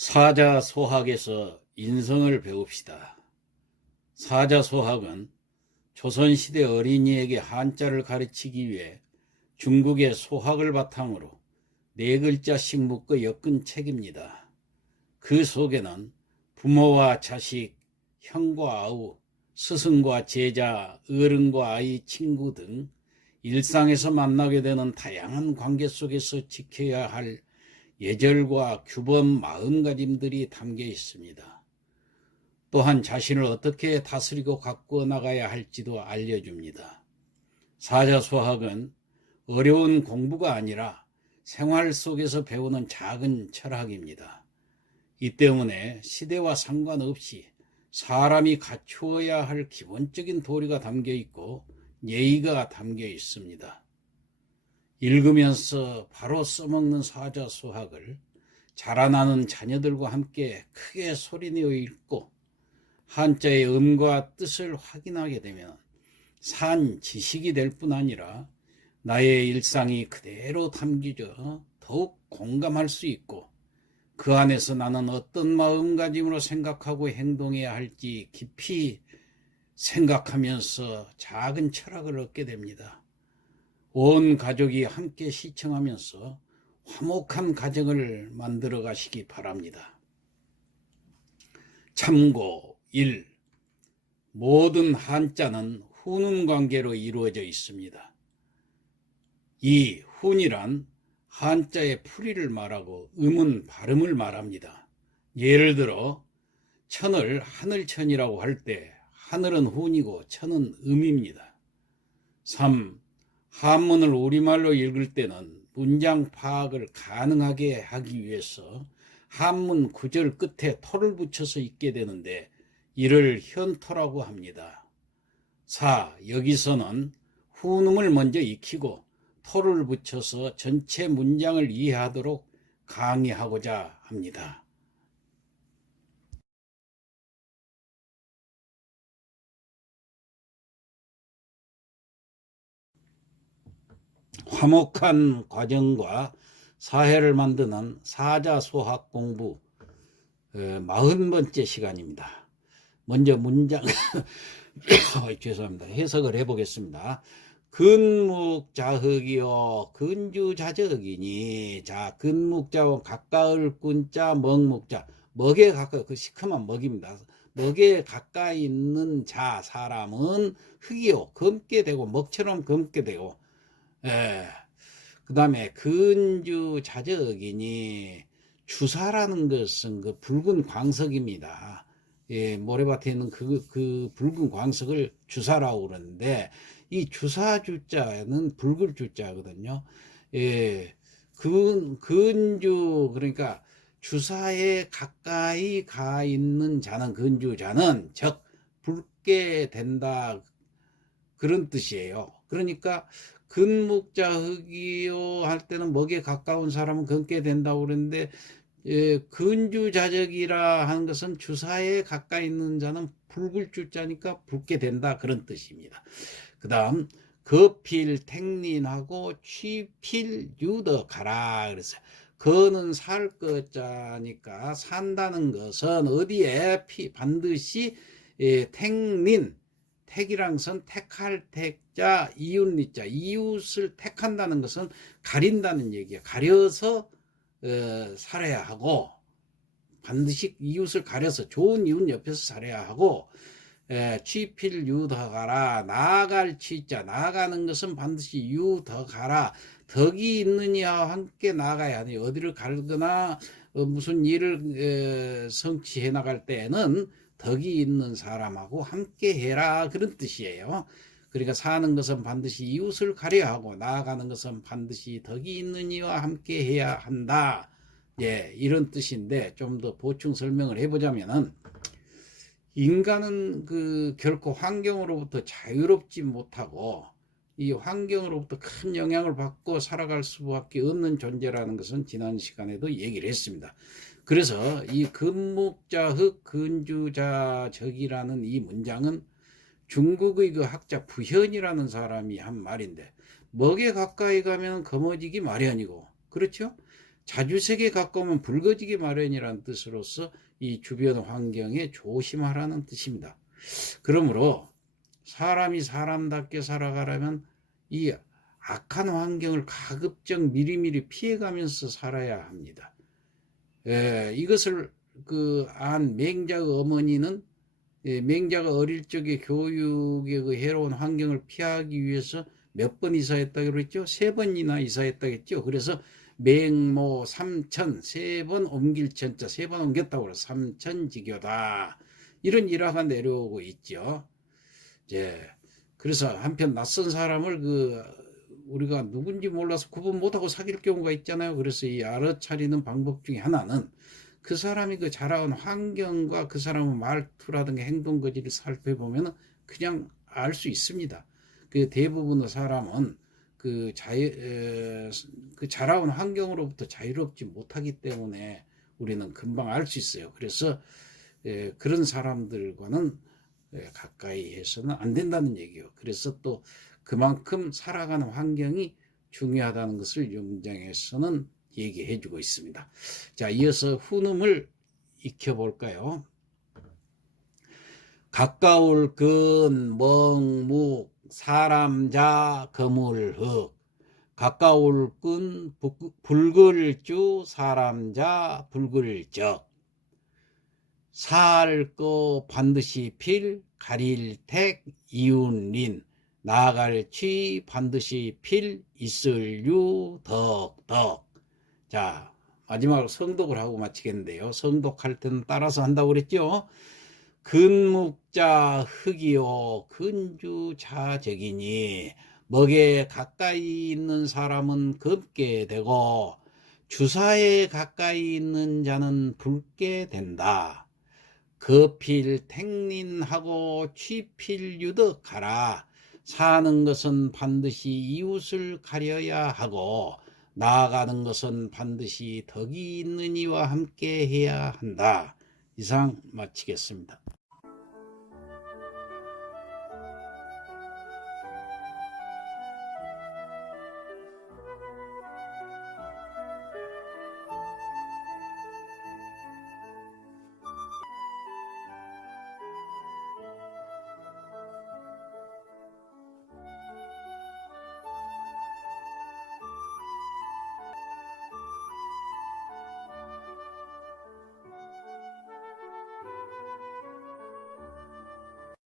사자소학에서 인성을 배웁시다. 사자소학은 조선시대 어린이에게 한자를 가르치기 위해 중국의 소학을 바탕으로 4글자씩 묶어 엮은 책입니다. 그 속에는 부모와 자식, 형과 아우, 스승과 제자, 어른과 아이, 친구 등 일상에서 만나게 되는 다양한 관계 속에서 지켜야 할 예절과 규범, 마음가짐들이 담겨 있습니다. 또한 자신을 어떻게 다스리고 가꾸어 나가야 할지도 알려줍니다. 사자소학은 어려운 공부가 아니라 생활 속에서 배우는 작은 철학입니다. 이 때문에 시대와 상관없이 사람이 갖추어야 할 기본적인 도리가 담겨 있고 예의가 담겨 있습니다. 읽으면서 바로 써먹는 사자소학을 자라나는 자녀들과 함께 크게 소리내어 읽고 한자의 음과 뜻을 확인하게 되면 산 지식이 될 뿐 아니라 나의 일상이 그대로 담겨져 더욱 공감할 수 있고 그 안에서 나는 어떤 마음가짐으로 생각하고 행동해야 할지 깊이 생각하면서 작은 철학을 얻게 됩니다. 온 가족이 함께 시청하면서 화목한 가정을 만들어 가시기 바랍니다. 참고 1. 모든 한자는 훈음 관계로 이루어져 있습니다. 2. 훈이란 한자의 풀이를 말하고 음은 발음을 말합니다. 예를 들어 천을 하늘천이라고 할 때 하늘은 훈이고 천은 음입니다. 3. 한문을 우리말로 읽을 때는 문장 파악을 가능하게 하기 위해서 한문 구절 끝에 토를 붙여서 읽게 되는데 이를 현토라고 합니다. 4. 여기서는 훈음을 먼저 익히고 토를 붙여서 전체 문장을 이해하도록 강의하고자 합니다. 화목한 과정과 사회를 만드는 사자소학 공부 40번째 시간입니다. 먼저 문장 죄송합니다. 해석을 해보겠습니다. 근묵자흑이요 근주자적이니. 자, 근묵자와 가까울 꾼자 먹묵자, 먹에 가까이, 그 시커먼 먹입니다. 먹에 가까이 있는 자 사람은 흙이요 검게 되고 먹처럼 검게 되고, 그 다음에 근주자적이니. 주사라는 것은 그 붉은 광석입니다. 모래밭에 있는 그 붉은 광석을 주사라고 그러는데 이 주사 주자는 붉을 주자거든요. 근주 그러니까 주사에 가까이 가 있는 자는 근주자는 즉 붉게 된다 그런 뜻이에요. 그러니까 근묵자흑이요 할 때는 먹에 가까운 사람은 검게 된다고 그러는데 근주자적이라 하는 것은 주사에 가까이 있는 자는 붉을 주자니까 붉게 된다 그런 뜻입니다. 그 다음 거필 택린하고 취필 유더 가라 그랬어요. 거는 살 거자니까 산다는 것은 어디에 반드시 택린 택이란 것은 택할 택자 이웃리자 이웃을 택한다는 것은 가린다는 얘기야. 가려서 살아야 하고 반드시 이웃을 가려서 좋은 이웃 옆에서 살아야 하고 취필 유더가라 나아갈 취자 나아가는 것은 반드시 유더가라 덕이 있느니와 함께 나아가야 하니 어디를 가거나 무슨 일을 성취해 나갈 때에는 덕이 있는 사람하고 함께 해라 그런 뜻이에요. 그러니까 사는 것은 반드시 이웃을 가려야 하고 나아가는 것은 반드시 덕이 있는 이와 함께 해야 한다. 이런 뜻인데 좀 더 보충 설명을 해보자면은 인간은 결코 환경으로부터 자유롭지 못하고 이 환경으로부터 큰 영향을 받고 살아갈 수밖에 없는 존재라는 것은 지난 시간에도 얘기를 했습니다. 그래서 이 근묵자흑 근주자적이라는 이 문장은 중국의 그 학자 부현이라는 사람이 한 말인데 먹에 가까이 가면 검어지기 마련이고 그렇죠? 자주색에 가까우면 붉어지기 마련이라는 뜻으로서 이 주변 환경에 조심하라는 뜻입니다. 그러므로 사람이 사람답게 살아가려면 이 악한 환경을 가급적 미리미리 피해가면서 살아야 합니다. 이것을 안 맹자의 어머니는 맹자가 어릴 적에 교육의 그 해로운 환경을 피하기 위해서 몇 번 이사했다고 그랬죠? 3번이나 이사했다고 했죠? 그래서 맹모 삼천, 3번 옮길 천자, 3번 옮겼다고 그래서 삼천지교다. 이런 일화가 내려오고 있죠. 그래서 한편 낯선 사람을 우리가 누군지 몰라서 구분 못하고 사귈 경우가 있잖아요. 그래서 이 알아차리는 방법 중에 하나는 그 사람이 자라온 환경과 그 사람의 말투라든가 행동 거지를 살펴보면 그냥 알 수 있습니다. 대부분의 사람은 자라온 환경으로부터 자유롭지 못하기 때문에 우리는 금방 알 수 있어요. 그래서 그런 사람들과는 가까이 해서는 안 된다는 얘기예요. 그래서 또 그만큼 살아가는 환경이 중요하다는 것을 이 문장에서는 얘기해 주고 있습니다. 자, 이어서 훈음을 익혀볼까요? 가까울 근, 멍, 묵, 사람자, 거물흑. 가까울 근, 붉을주, 사람자, 붉을적. 살 거 반드시 필, 가릴 택, 이웃린. 나갈 취, 반드시 필, 있을 유, 덕. 자, 마지막으로 성독을 하고 마치겠는데요. 성독할 때는 따라서 한다고 그랬죠. 근묵자 흑이요 근주자적이니 먹에 가까이 있는 사람은 겁게 되고 주사에 가까이 있는 자는 붉게 된다. 거필 택린하고 취필유덕하라. 사는 것은 반드시 이웃을 가려야 하고 나아가는 것은 반드시 덕이 있는 이와 함께 해야 한다. 이상 마치겠습니다.